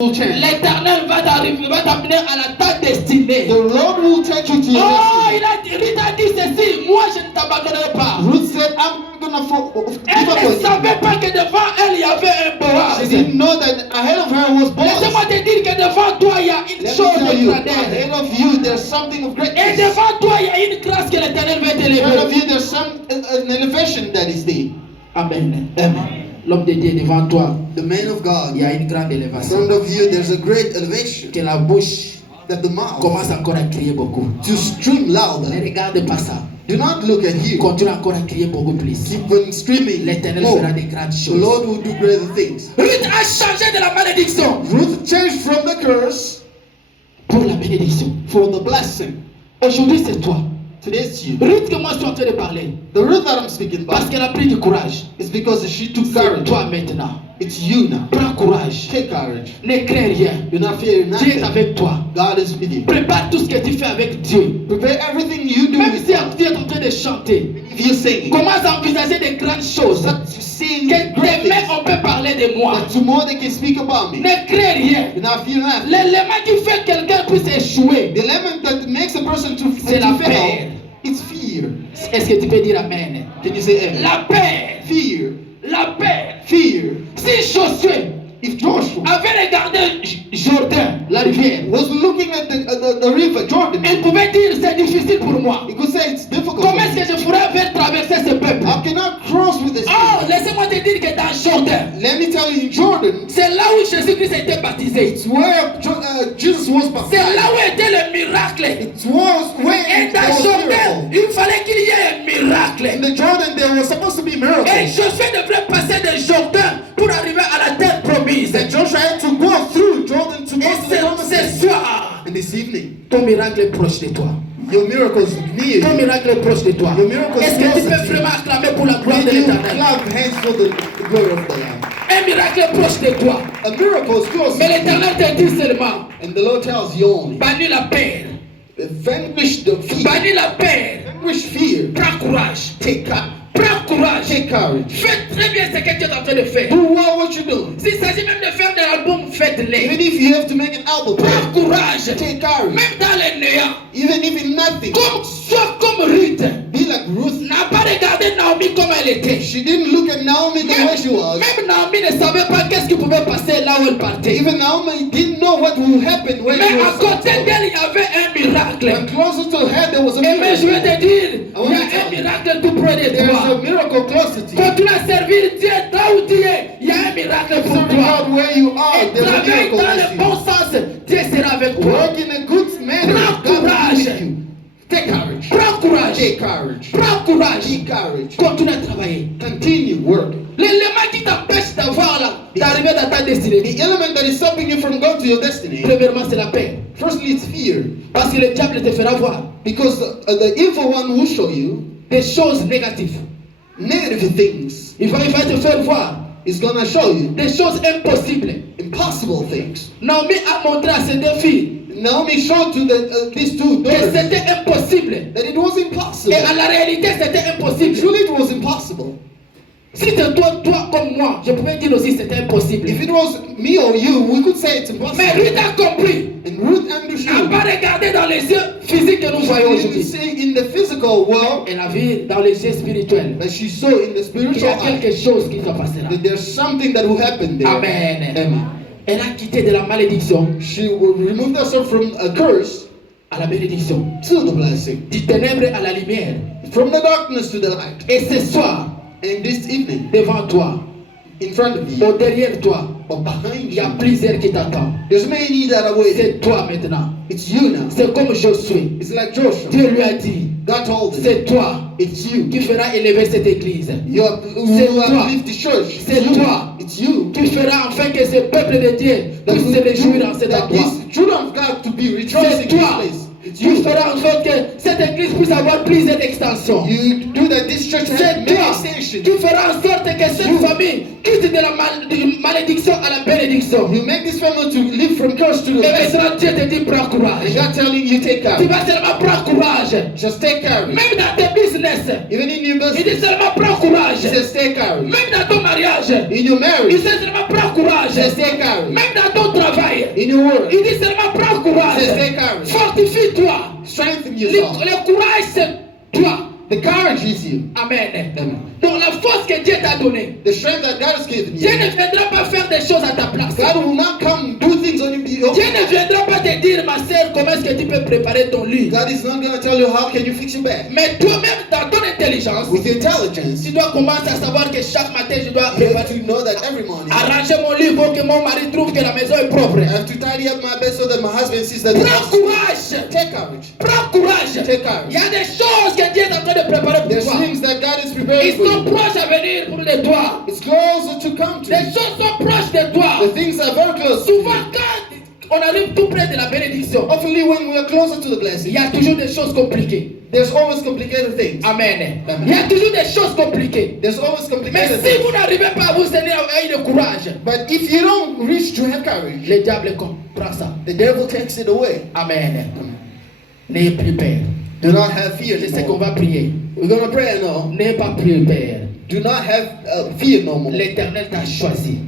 L'Éternel va t'amener à la ta destinée. The Lord will take you to your destiny. Ruth a dit ceci, moi je ne t'abandonnerai pas. Ruth said, I'm gonna Elle ne savait pas que devant elle il y avait un Boaz. She didn't know that ahead of her was Boaz. Laisse-moi te dire que devant toi il y a une chose extraordinaire. Ahead of you there's something of greatness. Et devant toi il y a une grâce que l'Éternel va t'élever. Ahead of you there's an elevation that is there. Amen. Amen. L'homme de Dieu devant toi, the man of God, il y a une grande in élévation. front of you there's a great elevation. Que la bouche That the mouth commence encore à crier beaucoup. to scream louder. Ne regarde pas ça. Do not look at you. Continue encore à crier beaucoup plus. Keep on screaming. L'Éternel more. fera des grandes The choses. Lord will do greater things. Ruth a changé de la malédiction Ruth changed from the curse pour la bénédiction. for the blessing. Aujourd'hui c'est toi. Today it's you. Ruth que moi je suis en train de parler. The Ruth that I'm speaking Parce about qu'elle a pris du courage. is because she took C'est courage. toi maintenant. It's you now. Prends courage. Take courage. Ne crains rien. Do not fear Dieu est nothing. avec toi. God is with you. Prépare tout ce que tu fais avec Dieu. Prepare everything you do Même with si God. tu es en train de chanter, If you're singing, commence à envisager de grandes choses. start to sing Que great demain things. on peut parler de moi. That tomorrow they can speak about me. Ne crains rien. Do not fear nothing. L'élément qui fait que quelqu'un puisse échouer, The element that makes a person to c'est la fail, peur. it's fear. Est-ce que tu peux dire Amen? Can you say amen? La peur. Fear. La peur. Fear. Si Josué If Joshua avait regardé Jourdain, la rivière, was looking at the river Jordan, il pouvait dire c'est difficile pour moi. he could say it's difficult. Comment est-ce que je pourrais faire traverser ce peuple? I cannot cross with this. Oh, laissez-moi te dire que dans Jourdain, Let me tell you, in Jordan, c'est là où Jésus-Christ a été baptisé. it's where Jesus was C'est baptized. là où était le miracle. It was where Et there dans was Jourdain, miracle. il fallait qu'il y ait un miracle. In the Jordan, there was supposed to be Et miracles. Josué devrait passer de Jourdain pour arriver à la terre promise. And Joshua had to go through Jordan to go Et to the promised land. ce soir, And this evening, ton miracle est proche de toi. your miracle is near Ton you. miracle est proche de toi. Your miracle is Est-ce que tu closer peux to you. vraiment acclamer pour la gloire de Can you l'Éternel? clap hands for the glory of the Lamb? Un miracle est proche de toi. A miracle is close. Mais l'Éternel te dit seulement, And the Lord tells you only, bannis la peur. vanquish the fear. Bannis la peur. Vanquish fear. Prends courage. Take courage. Prends courage. Take courage. Fais très bien ce que tu es en train de faire. Do well what you're doing. S'il s'agit même de faire un album, faites-le. Even if you have to make an album, Prends courage. take courage. Même dans les néants. Even if in nothing, Sois comme Ruth. be like Ruth. N'a pas regardé Naomi comme elle était. She didn't look at Naomi the way she was. Même Naomi ne savait pas qu'est-ce qui pouvait passer là où elle partait. Even Naomi didn't know what would happen when Mais she à was côté d'elle, il y avait un miracle. when closer to her there was a Et mais je vais miracle. te dire, il y a un miracle tout près de There is a toi. miracle closer to you. Continue à servir Dieu là où tu es. Il y a un miracle pour Serving toi. God where you are, Et there's a travaille miracle dans with le you. bon sens. Dieu sera avec toi. Work in a good manner. Prends God will be courage. with you. Take courage. Prends courage. Take courage. Prends courage. Take courage. Continue à travailler. Continue working. L'élément qui t'empêche d'arriver dans ta destinée. The element that is stopping you from going to your destiny, Premièrement, c'est la paix. firstly, it's fear. Parce que le diable te fera voir Because the evil one will show you des choses négatives. negative things. Il va te faire voir It's gonna show you des choses impossibles. impossible things. Naomi a montré à ses deux filles Naomi showed to these two que daughters c'était impossible. that it was impossible. Et à la réalité, c'était impossible. Truly, it was impossible. Si c'était toi comme moi, je pouvais dire aussi que c'était impossible. If it was me or you, we could say it's impossible. Mais Ruth a compris. And Ruth Elle n'a understood. pas regardé dans les yeux physiques que nous voyons She didn't aujourd'hui. see in the physical world, Elle a vu dans les yeux spirituels. but she saw in the Il y spiritual a eye quelque chose qui se passera. that there's something that will happen there. Amen. Amen. Elle a quitté de la malédiction She removed herself from a curse à la bénédiction, to the blessing, du ténèbre à la lumière. from the darkness to the light. Et ce soir, And this evening, devant toi, in front of you, ou derrière toi, or behind il y a you, plusieurs qui t'attendent. there's many that are waiting. C'est toi maintenant. It's you now. C'est comme Josué. It's like Joshua. Dieu lui a dit, God told him, c'est toi it's you. qui feras élever cette église. You have toi. lift the church. C'est you. toi. It's you. Qui feras enfin que ce peuple de Dieu puisse se réjouir en cet That endroit. these children of God to be rejoicing C'est in this toi place. It's qui you. feras en sorte que cette église puisse avoir plusieurs extensions. You do that this church has C'est many toi extensions. qui feras en sorte que cette famille quitte de la malédiction à la bénédiction. You make this family to live from curse to the Et blessing. maintenant Dieu te dit prends And courage. God telling you take Tu courage. vas seulement prendre courage. Just take courage. Même dans tes business. Even in your Il business, dit seulement prends courage. he says take courage. Même dans ton mariage. In your Il marriage, dit seulement prends courage. he says take courage. Même dans ton travail. In your word. Il dit seulement prends courage. Says take courage. Fortifie-toi. Strengthen Le yourself. courage, c'est toi. The courage is you. Amen. Amen. Donc la force que Dieu t'a donnée, The strength that God has given Dieu you. ne viendra pas faire des choses à ta place. God will not come do things on your Dieu ne viendra pas te dire, ma sœur, comment est-ce que tu peux préparer ton lit. God is not going to tell you how can you fix your bed. Mais toi-même, dans ton intelligence, With intelligence, tu dois commencer à savoir que chaque matin, je dois you have préparer, to know that every morning arranger mon lit pour que mon mari trouve que la maison est propre. I have to tidy up my bed so that my husband sees that the Prends house is courage. Take courage. Prends courage. Take courage. Il y a des choses que Dieu est en train de préparer pour There's toi. things that God is preparing Ils for sont you. proches à venir pour de toi. It's closer to come to Les you. choses sont proches de toi. The things are very close to Souvent, you. quand on arrive tout près de la bénédiction, Hopefully when we are closer to the il blessing, y a toujours des choses compliquées. there's always complicated things. Amen. Amen. Il y a toujours des choses compliquées. There's always Mais complicated si things. vous n'arrivez pas à vous tenir avec le courage, But if you don't reach to have courage, le diable comprend ça. the devil takes it away. Amen. N'ayez plus peur. Do not have fear Je sais qu'on anymore. va prier. We're going to pray now. N'ayez pas plus peur. Do not have fear no more. L'Éternel t'a choisi.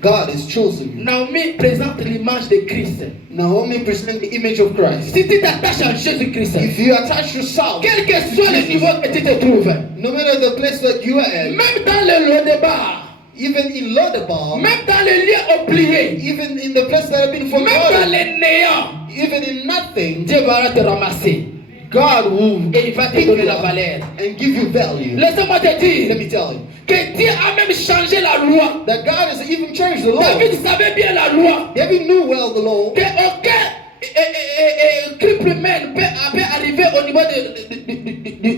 God has chosen you. Naomi présente l'image de Christ. Naomi presents the image of Christ. Si tu t'attaches à Jésus-Christ, If you attach yourself, quel que soit le niveau que tu te trouves, no matter the place that you are at, même dans le lot de bar, even in Lodabar, même dans le lieu oublié, even in the place that have been même dans forgotten, les néants, even in nothing, Dieu va te ramasser God will et il va te pick donner you la up valeur. and give you value. Laisse-moi te Let dire me tell you que Dieu a même changé la loi. that God has even changed the law. David savait bien la loi. David knew well the law. Que aucun cripplement peut arriver au niveau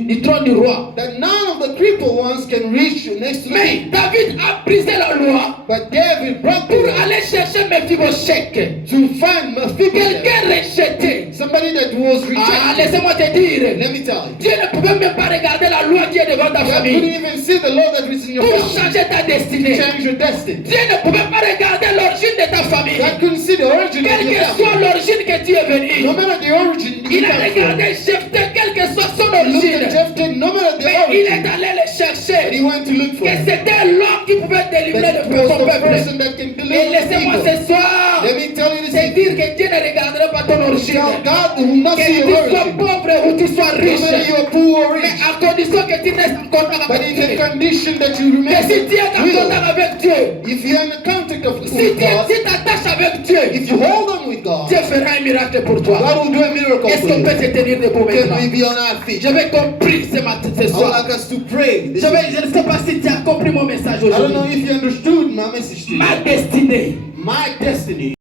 du trône du roi. That none of the crippled ones can reach next to Mais me. David a brisé la loi But David broke the pour law aller chercher Mephibosheth. to find Mephibosheth, Quelqu'un rejeté. somebody that was Ah, rejected. laissez-moi te dire. Let me tell you, Dieu ne pouvait même pas regarder la loi qui est devant ta God couldn't famille even see the law that is in your pour family changer ta to destinée. change your destiny. Dieu ne pouvait pas regarder l'origine de ta famille. God couldn't see the origin of Quelle your que soit family. l'origine que tu es No venu, matter the origin you il a come regardé Jephthé, quelle que soit son from. Look origine. at Jephthah, no matter the Mais il est origin, allé le and he chercher. went to look for Que him. c'était l'homme qui pouvait délivrer That le was son the peuple. person that can Et deliver the laissez-moi people. ce soir Let me tell you this te evening. dire que Dieu ne regardera pas ton origine. Tell God will not Que see tu your sois origin. pauvre ou tu sois No matter riche. you are poor or Mais rich, à condition que tu restes en contact but avec in the Dieu. condition that you Que remain si tu es en with contact will. avec Dieu, If you are in the contact of si with tu God, t'attaches avec Dieu, if you hold on with God, Dieu fera un miracle pour toi. God will do a miracle Est-ce for qu'on peut you. se tenir debout Can maintenant? we be on our feet? Je vais compris ce matin, ce I would soir. like us to pray. Je ne sais pas si tu as compris mon message I don't know aujourd'hui. if you understood my message today. Ma destinée My destiny